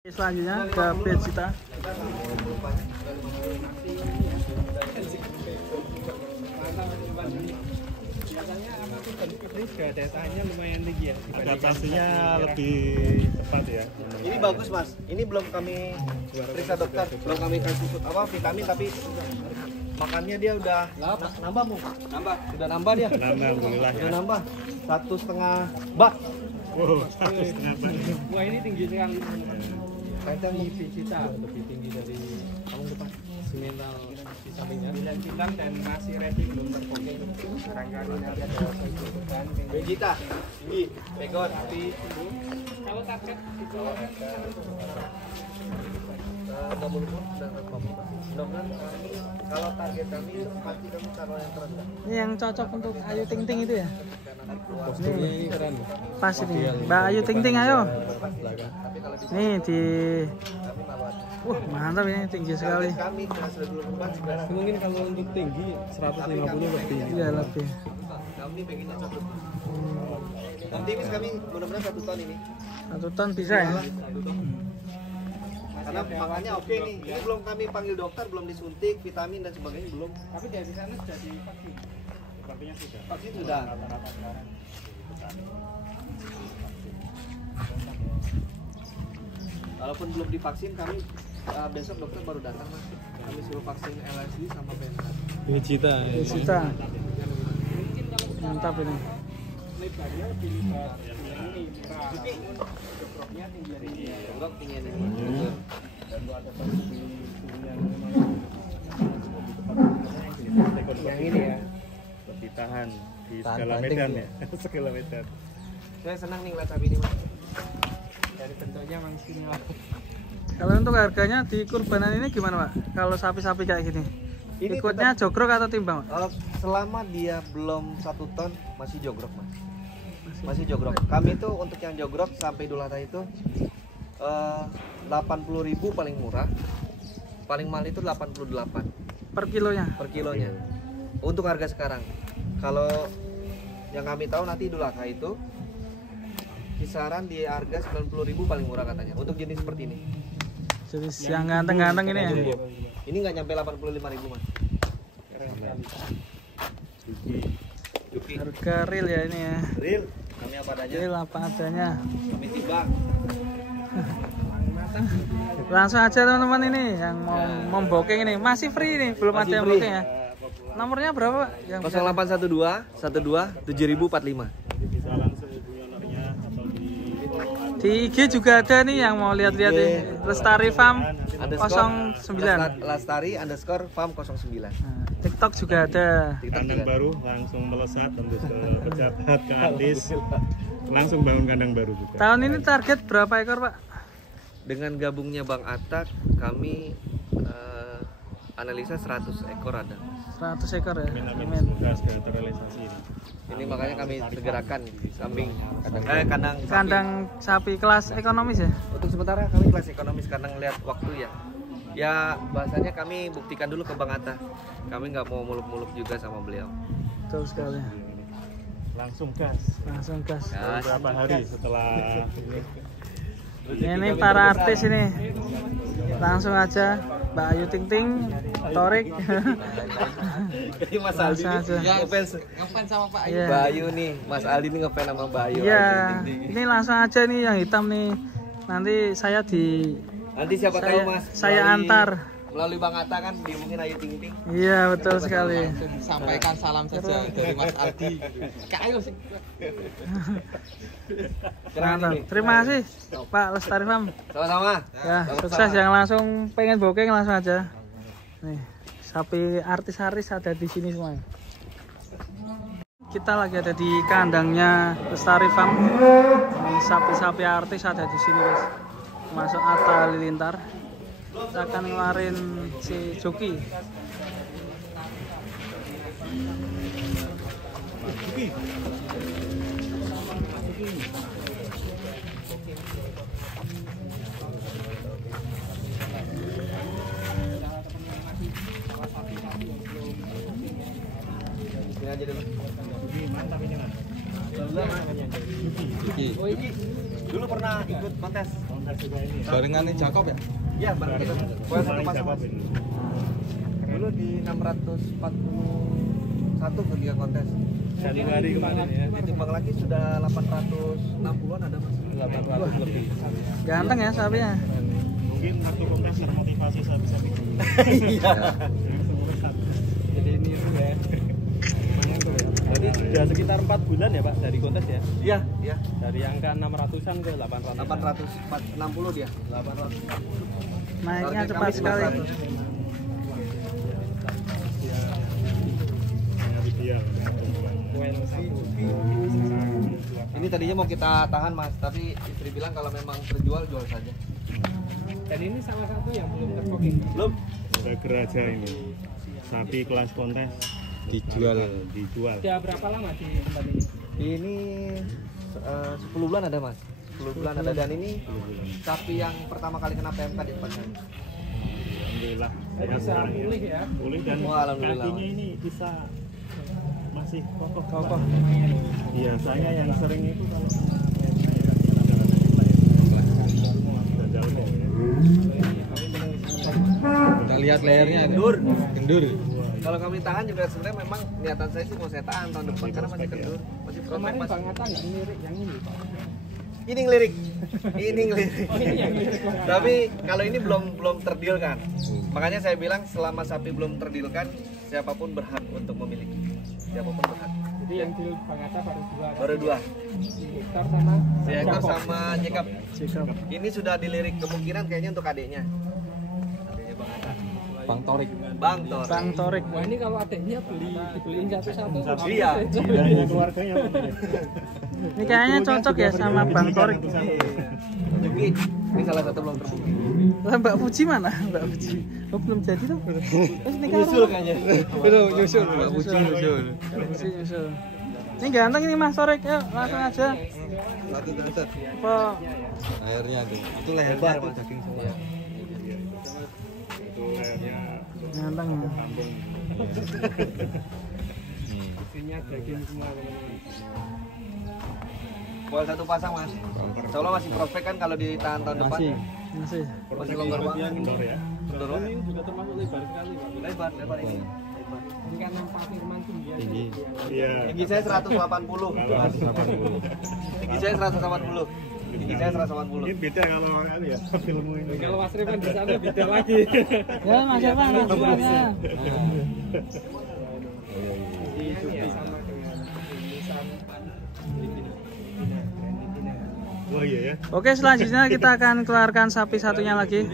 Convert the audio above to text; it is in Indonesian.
Selanjutnya ke Becita. Datanya lumayan tinggi ya. Adaptasinya lebih tepat ya. Ini bagus mas. Ini belum kami periksa dokter, belum kami kasih vitamin, tapi makannya dia udah nambah mu. Udah nambah dia. Alhamdulillah. Udah nambah 1,5 bak. Wow, 1,5 bak. Wah ini tinggi sekali. Kadang Ini Becita lebih tinggi dari kamu depan. Simental di sampingnya 9 bintang dan masih rating belum terbongkar. Barangkali nanti ada kejutan. Becita, tinggi, pegon. Kalau target itu Mudah-mudahan kalau target kami itu pasti kami taruh yang terendah. ini yang cocok untuk Ayu Ting Ting itu ya. Ini keren. Pas ini. Mbak Ayu Ting Ting ayo. Nih di wah mantap ini tinggi sekali. Kami sudah dulu kembali sekarang. Mungkin kalau untuk tinggi 150 lebih. Iya lebih. Kami pengennya 1 ton. Nanti mis kami mudah-mudahan 1 ton ini. 1 ton bisa ya. Karena makannya oke nih. Ini belum kami panggil dokter, belum disuntik vitamin dan sebagainya belum. Tapi dari sana sudah divaksin. Sepertinya sudah. Vaksin sudah. Walaupun belum divaksin, kami besok dokter baru datang mas. Kami suruh vaksin LSD sama Penta. Becita. Becita. Mantap ini. Lebarnya lebih lebar. Ini jogroknya tinggi dari ini. Jogrok tinggi dari ini. Dan ada Yang ini ya. Lebih tahan di segala medan ya. Segala medan. Saya senang nih ngeliat sapi ini mas. Dari bentuknya memang sini lah. Kalau untuk harganya di kurbanan ini gimana Pak? Kalau sapi-sapi kayak gini? Ini ikutnya jogrok atau timbang Pak? Selama dia belum 1 ton masih jogrok mas. Masih jogrok. Kami itu untuk yang jogrok sampai Idul Adha itu 80.000 paling murah. Paling mahal itu 88 per kilonya. per kilonya. Untuk harga sekarang. Kalau yang kami tahu nanti Idul Adha itu kisaran di harga 90.000 paling murah katanya. Untuk jenis seperti ini. Jenis yang ganteng-ganteng ini ya. Ini nggak nyampe 85.000 mas. Juki. Harga real ya ini ya. Real. Kami apa adanya. Real apa adanya. Kami timbang. Langsung aja teman-teman ini yang mau membooking ini masih free nih, belum Masih ada yang free. booking ya. Nomornya berapa Pak? Yang 0812 12 7045. Bisa langsung hubungi ownernya atau di IG juga ada nih yang mau lihat-lihat ini. Lestari Farm 09. Lestari_farm 09. Nah, TikTok juga ada. kandang baru langsung melesat tembus ke pejabat, ke artis, langsung bangun kandang baru juga. Tahun ini target berapa ekor Pak? Dengan gabungnya Bang Atak, kami analisa 100 ekor ada. 100 ekor ya. Amin. Semoga segera terrealisasi ini. Ini makanya kami segerakan kambing kandang sapi. Kandang sapi kelas ekonomis ya. Untuk sementara kami kelas ekonomis karena ngelihat waktu ya. Ya bahasanya kami buktikan dulu ke Bang Atta. Kami nggak mau muluk-muluk juga sama beliau. Betul sekali. Langsung gas. Langsung gas. Beberapa hari setelah Ini para artis ini. Langsung aja Mbak Ayu Ting Ting, Torik. Jadi Mas Aldi Langsung nih aja. ngefans sama Pak Ayu. Iya. Mbak Ayu nih, Mas Aldi nih ngefans sama Mbak Ayu. Iya. Ayu Ting Ting. Ini langsung aja nih yang hitam nih. Nanti saya Nanti siapa tahu Mas. saya melalui- antar. Melalui Bang Atta kan dihubungin Ayu Ting Ting. Iya betul sekali. Sampaikan salam saja dari Mas Aldi. Kayu sih. Keren Mantap. ini. Terima kasih Pak Lestari Farm. Sama-sama. Ya, sukses yang langsung pengen booking langsung aja. Nih, sapi artis-artis ada di sini semua. Kita lagi ada di kandangnya Lestari Farm. Ini sapi-sapi artis ada di sini, guys. Masuk Atta Halilintar. Kita akan ngeluarin si Joki. Ini aja dulu. mantap ini mas. Oh ini dulu pernah ikut kontes. kontes juga ini. Barengan nih Jakob ya? Iya, barang kita. Poin satu Paling pasang Jakob Mas. ini. Dulu di 641 ketika kontes. 1 hari kemarin ya. Ditimbang lagi sudah 860-an ada Mas. 800 lebih. Ganteng ya sapinya. Mungkin waktu kontes termotivasi sapi-sapi. Iya. Jadi ini itu ya. Jadi sudah sekitar 4 bulan ya Pak dari kontes ya? Iya, iya. Dari angka 600-an ke 800. 860 dia. 860. Naiknya Target cepat kami sekali. 900. Ini tadinya mau kita tahan Mas, tapi istri bilang kalau memang terjual jual saja. Dan ini salah satu yang belum terkopi. Belum? Burger aja ini. Sapi kelas kontes Dijual. Sudah berapa lama di tempat ini? Ini 10 bulan ada Mas. 10 bulan ada, dan ini sapi yang pertama kali kena PMK di tempat kami. Alhamdulillah. Bisa Sekarang ya. pulih ya. Pulih dan Wah, alhamdulillah, kakinya Mas. ini bisa masih kokoh. Kokoh. Biasanya yang sering itu kalau Kita lihat lehernya. Kendur. Kendur. Kalau kami tahan juga sebenarnya memang niatan saya sih mau saya tahan tahun depan karena masih kendur, masih prospek Kemarin Mas. Bang Atta nggak ngelirik yang ini Pak? Ini ngelirik. Ini ngelirik. Oh ini yang ngelirik Bang Atta. Tapi kalau ini belum terdeal kan. Makanya saya bilang selama sapi belum terdeal kan, siapapun berhak untuk memiliki. Siapapun berhak. Jadi yang di Bang Atta baru dua. kan? Baru 2. Si Hektor sama Si Hector Jakob. sama Jacob. Jacob. Ini sudah dilirik, kemungkinan kayaknya untuk adiknya. Adiknya Bang Atta. Bang Torik. Bang Tor. Bang Torik. Wah ini kalau adiknya dibeliin satu-satu. Iya. Dari keluarganya Ini kayaknya cocok ya sama Bang Torik. Juki. Ini salah satu belum terbukti. Lah Mbak Puji mana? Mbak Puji. Oh, belum jadi tuh. Terus nikah Nyusul kayaknya. Belum nyusul, Mbak Puji nyusul. Mbak Puji nyusul. Ini ganteng ini Mas Torik. Yuk langsung aja. Satu dasar. Apa? Lehernya tuh. Itu lehernya Lebar, tuh Mas. daging semua. itu lehernya Ganteng. kampung. Isinya daging semua. Buat satu pasang Mas. Insya Allah masih prospek kan kalau ditahan tahun depan. Masih. Masih. Masih longgar banget. Kendor ya. Kendor banget. Ini juga termasuk lebar sekali Pak. Lebar ini. Lebar. Ini kan yang Pak Firman tinggi. Tinggi. Iya. Tinggi saya 180. Kalau 180. Tinggi saya 180. Tinggi saya 180. Mungkin beda kalau kan ya filmmu ini. Kalau Mas Rifan di sana beda lagi. Ya Mas Irfan semuanya. Ini sama dengan ini sama Oh iya ya. Oke, selanjutnya kita akan keluarkan sapi satunya lagi.